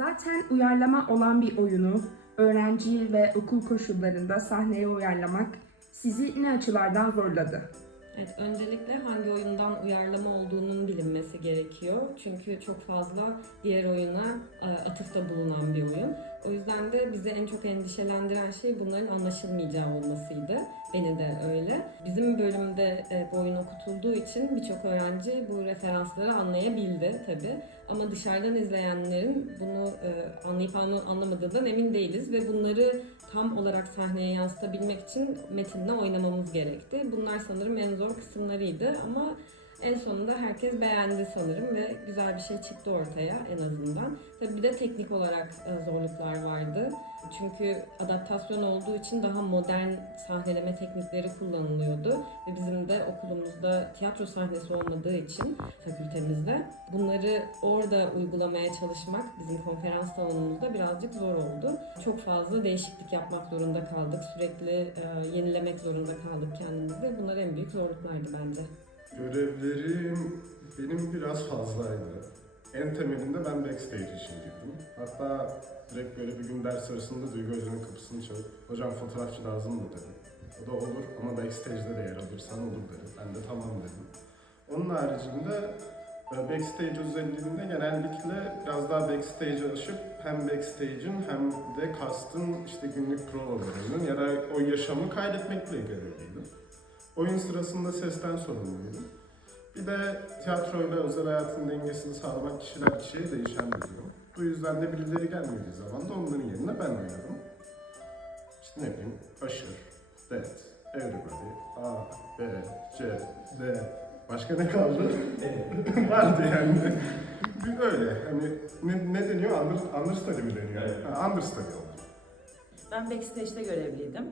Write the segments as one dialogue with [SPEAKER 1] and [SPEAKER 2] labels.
[SPEAKER 1] Zaten uyarlama olan bir oyunu öğrenci ve okul koşullarında sahneye uyarlamak sizi ne açılardan zorladı?
[SPEAKER 2] Evet, öncelikle hangi oyundan uyarlama olduğunun bilinmesi gerekiyor. Çünkü çok fazla diğer oyuna e, atıfta bulunan bir oyun. O yüzden de bizi en çok endişelendiren şey bunların anlaşılmayacağı olmasıydı. Beni de öyle. Bizim bölümde e, bu oyun okutulduğu için birçok öğrenci bu referansları anlayabildi tabii. Ama dışarıdan izleyenlerin bunu e, anlayıp anla- anlamadığından emin değiliz ve bunları tam olarak sahneye yansıtabilmek için metinle oynamamız gerekti. Bunlar sanırım en zor kısımlarıydı ama en sonunda herkes beğendi sanırım ve güzel bir şey çıktı ortaya en azından. Tabii bir de teknik olarak e, zorluklar vardı. Çünkü adaptasyon olduğu için daha modern sahneleme teknikleri kullanılıyordu. Ve bizim de okulumuzda tiyatro sahnesi olmadığı için fakültemizde bunları orada uygulamaya çalışmak bizim konferans salonumuzda birazcık zor oldu. Çok fazla değişiklik yapmak zorunda kaldık. Sürekli e, yenilemek zorunda kaldık kendimizi. Bunlar en büyük zorluklardı bence.
[SPEAKER 3] Görevlerim benim biraz fazlaydı. En temelinde ben backstage için girdim. Hatta direkt böyle bir gün ders arasında Duygu Hoca'nın kapısını çalıp hocam fotoğrafçı lazım mı dedim. O da olur ama backstage'de de yer alırsan olur dedi. Ben de tamam dedim. Onun haricinde e, backstage özelliğinde genellikle biraz daha backstage'e aşıp hem backstage'in hem de cast'ın işte günlük provalarının ya da o yaşamı kaydetmekle görevliydim. Oyun sırasında sesten sorumluydum. Bir de tiyatroyla özel hayatın dengesini sağlamak kişiden kişiye değişen bir durum. Bu yüzden de birileri gelmediği zaman da onların yerine ben oynadım. İşte ne bileyim, Usher, That, Everybody, A, B, C, D, başka ne kaldı? Vardı yani. Bir Öyle, hani ne, ne deniyor? Under, understudy mi deniyor?
[SPEAKER 4] Evet.
[SPEAKER 3] Ha, understudy oldu.
[SPEAKER 5] Ben backstage'de görevliydim.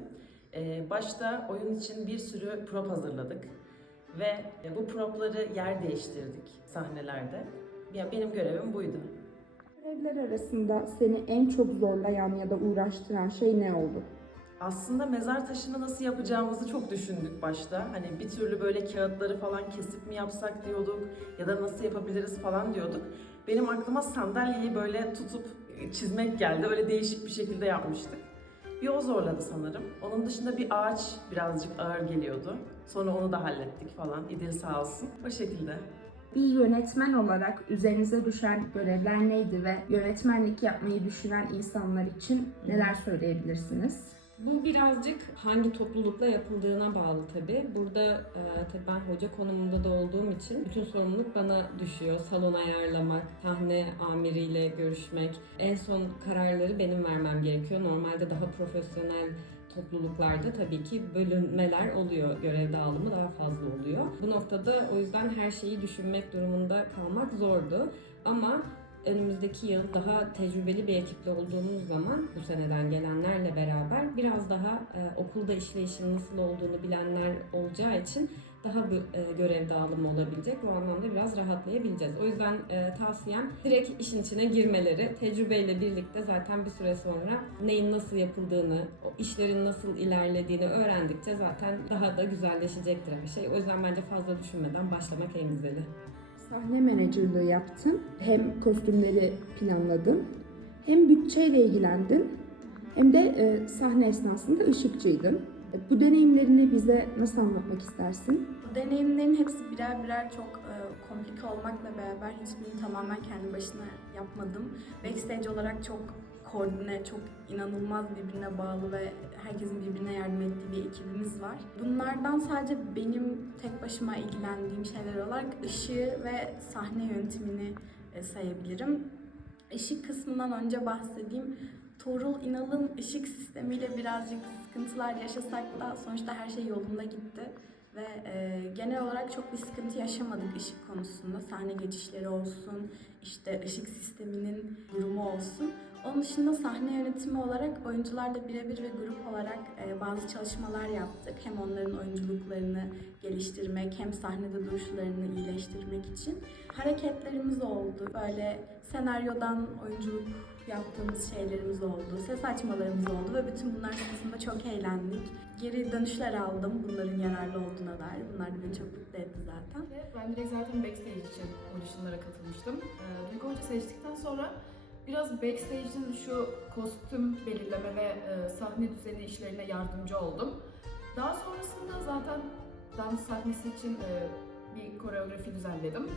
[SPEAKER 5] Ee, başta oyun için bir sürü prop hazırladık ve e, bu propları yer değiştirdik sahnelerde. Ya benim görevim buydu.
[SPEAKER 1] Görevler arasında seni en çok zorlayan ya da uğraştıran şey ne oldu?
[SPEAKER 5] Aslında mezar taşını nasıl yapacağımızı çok düşündük başta. Hani bir türlü böyle kağıtları falan kesip mi yapsak diyorduk ya da nasıl yapabiliriz falan diyorduk. Benim aklıma sandalyeyi böyle tutup çizmek geldi. Öyle değişik bir şekilde yapmıştık. Bir o zorladı sanırım. Onun dışında bir ağaç birazcık ağır geliyordu. Sonra onu da hallettik falan. İdil sağ olsun. O şekilde.
[SPEAKER 1] Bir yönetmen olarak üzerinize düşen görevler neydi ve yönetmenlik yapmayı düşünen insanlar için neler söyleyebilirsiniz?
[SPEAKER 2] Bu birazcık hangi toplulukla yapıldığına bağlı tabii. Burada e, tabii ben hoca konumunda da olduğum için bütün sorumluluk bana düşüyor. Salon ayarlamak, sahne amiriyle görüşmek. En son kararları benim vermem gerekiyor. Normalde daha profesyonel topluluklarda tabii ki bölünmeler oluyor. Görev dağılımı daha fazla oluyor. Bu noktada o yüzden her şeyi düşünmek durumunda kalmak zordu. Ama önümüzdeki yıl daha tecrübeli bir ekiple olduğumuz zaman bu seneden gelenlerle beraber biraz daha e, okulda işleyişin nasıl olduğunu bilenler olacağı için daha bir e, görev dağılımı olabilecek. Bu anlamda biraz rahatlayabileceğiz. O yüzden e, tavsiyem direkt işin içine girmeleri. Tecrübeyle birlikte zaten bir süre sonra neyin nasıl yapıldığını, o işlerin nasıl ilerlediğini öğrendikçe zaten daha da güzelleşecektir her şey. O yüzden bence fazla düşünmeden başlamak en güzeli.
[SPEAKER 1] Sahne menajerliği yaptın, hem kostümleri planladın, hem bütçeyle ilgilendin, hem de e, sahne esnasında ışıkçıydın. E, Bu deneyimlerini bize nasıl anlatmak istersin?
[SPEAKER 6] Bu deneyimlerin hepsi birer birer çok e, komplike olmakla beraber hiçbirini tamamen kendi başına yapmadım. Backstage olarak çok koordine, çok inanılmaz birbirine bağlı ve herkesin birbirine yardım ettiği bir ekibimiz var. Bunlardan sadece benim tek başıma ilgilendiğim şeyler olarak ışığı ve sahne yönetimini e, sayabilirim. Işık kısmından önce bahsedeyim. Tuğrul İnal'ın ışık sistemiyle birazcık sıkıntılar yaşasak da sonuçta her şey yolunda gitti. Ve e, genel olarak çok bir sıkıntı yaşamadık ışık konusunda. Sahne geçişleri olsun, işte ışık sisteminin durumu olsun. Onun dışında sahne yönetimi olarak oyuncularla birebir ve grup olarak e, bazı çalışmalar yaptık. Hem onların oyunculuklarını geliştirmek hem sahnede duruşlarını iyileştirmek için. Hareketlerimiz oldu. Böyle senaryodan oyunculuk yaptığımız şeylerimiz oldu. Ses açmalarımız oldu ve bütün bunlar sırasında çok eğlendik. Geri dönüşler aldım bunların yararlı olduğuna dair. Bunlar da beni çok mutlu etti zaten.
[SPEAKER 7] Ben direkt zaten backstage için auditionlara katılmıştım. Ee, Duygu Hoca seçtikten sonra
[SPEAKER 4] biraz backstage'in şu kostüm belirleme ve e, sahne düzeni işlerine yardımcı oldum. Daha sonrasında zaten dans sahnesi için e, bir koreografi düzenledim.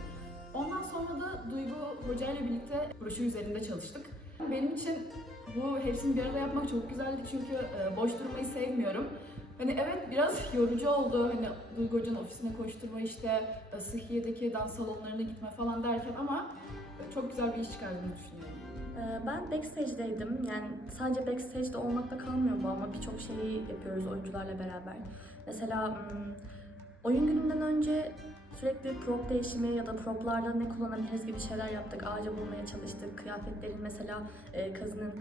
[SPEAKER 4] Ondan sonra da Duygu Hoca ile birlikte broşür üzerinde çalıştık. Benim için bu hepsini bir arada yapmak çok güzeldi çünkü e, boş durmayı sevmiyorum. Hani evet biraz yorucu oldu. Hani Duygu Hoca'nın ofisine koşturma işte e, Sıhhiye'deki dans salonlarına gitme falan derken ama e, çok güzel bir iş çıkardığını düşünüyorum.
[SPEAKER 7] Ben backstage'deydim. Yani sadece backstage'de olmakla kalmıyor bu ama birçok şeyi yapıyoruz oyuncularla beraber. Mesela oyun gününden önce sürekli prop değişimi ya da proplarda ne kullanabiliriz gibi şeyler yaptık. Ağaca bulmaya çalıştık. Kıyafetlerin mesela e, kazının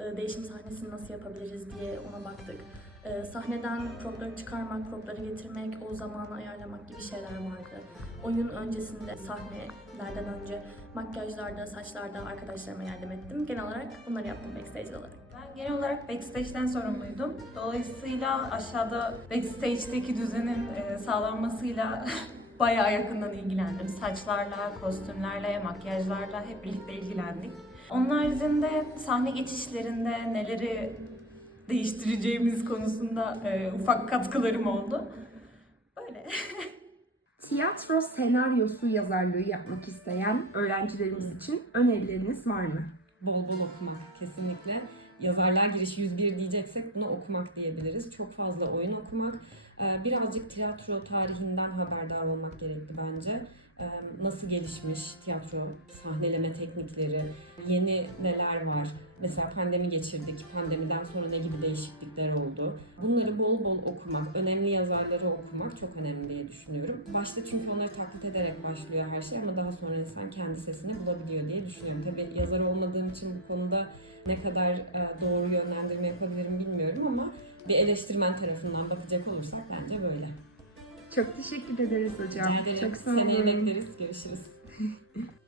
[SPEAKER 7] e, değişim sahnesini nasıl yapabiliriz diye ona baktık. E, Sahneden propları çıkarmak, propları getirmek, o zamanı ayarlamak gibi şeyler vardı. Oyun öncesinde, sahnelerden önce makyajlarda, saçlarda arkadaşlarıma yardım ettim. Genel olarak bunları yaptım backstage olarak.
[SPEAKER 8] Ben genel olarak backstage'den sorumluydum. Dolayısıyla aşağıda backstage'deki düzenin e, sağlanmasıyla bayağı yakından ilgilendim. Saçlarla, kostümlerle, makyajlarla hep birlikte ilgilendik. Onun haricinde sahne geçişlerinde neleri değiştireceğimiz konusunda e, ufak katkılarım oldu. Böyle.
[SPEAKER 1] Tiyatro senaryosu yazarlığı yapmak isteyen öğrencilerimiz için önerileriniz var mı?
[SPEAKER 2] Bol bol okumak kesinlikle. Yazarlar girişi 101 diyeceksek bunu okumak diyebiliriz. Çok fazla oyun okumak. Ee, Birazcık tiyatro tarihinden haberdar olmak gerekli bence. Nasıl gelişmiş tiyatro sahneleme teknikleri, yeni neler var. Mesela pandemi geçirdik. Pandemiden sonra ne gibi değişiklikler oldu. Bunları bol bol okumak, önemli yazarları okumak çok önemli diye düşünüyorum. Başta çünkü onları taklit ederek başlıyor her şey ama daha sonra insan kendi sesini bulabiliyor diye düşünüyorum. Tabii yazar olmadığım için bu konuda ne kadar e, doğru yönlendirme yapabilirim bilmiyorum ama bir eleştirmen tarafından bakacak olursak bence böyle.
[SPEAKER 1] Çok teşekkür ederiz hocam.
[SPEAKER 2] Rica ederim.
[SPEAKER 1] Çok sağ olun.
[SPEAKER 2] Seneye bekleriz. Görüşürüz.